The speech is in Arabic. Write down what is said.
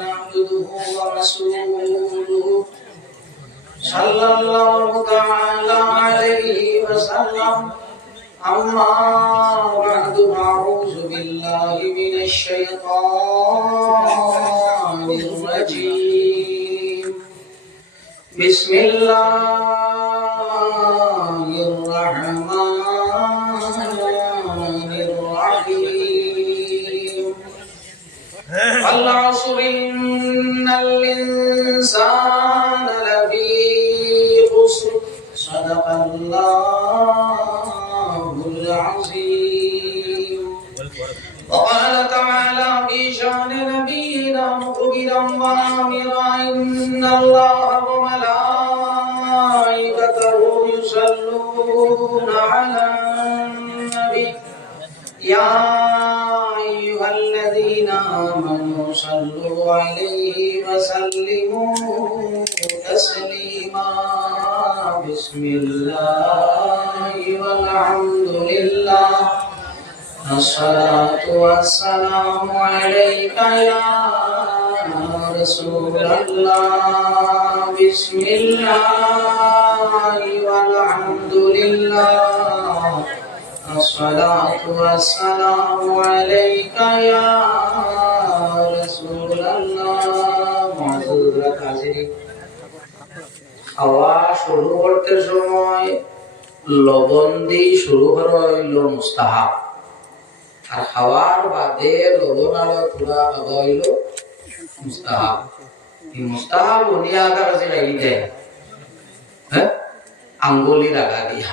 عبده ورسوله صلى الله تعالى عليه وسلم أما بعد أعوذ بالله من الشيطان الرجيم بسم الله الرحمن الرحيم والعصر إن الإنسان لفي خسر صدق الله العظيم وقال تعالى في شأن نبينا مقبلا وآمرا إن الله وملائكته يصلون على النبي يا أيها الذين آمنوا صلوا عليه وسلموا تسليما بسم الله والحمد لله الصلاة والسلام عليك يا رسول الله بسم الله والحمد لله الصلاة والسلام عليك يا رسول الله معذورات حاضرين খাওয়া শুরু করতে সময় লবণ দিয়ে শুরু করা হইল মুস্তাহাব আর খাওয়ার বাদে লবণ আলো থোড়া লাগা হইল মুস্তাহাব এই মুস্তাহাব উনি আগার যে লাগি দেয় হ্যাঁ আঙ্গুলি লাগা দিয়া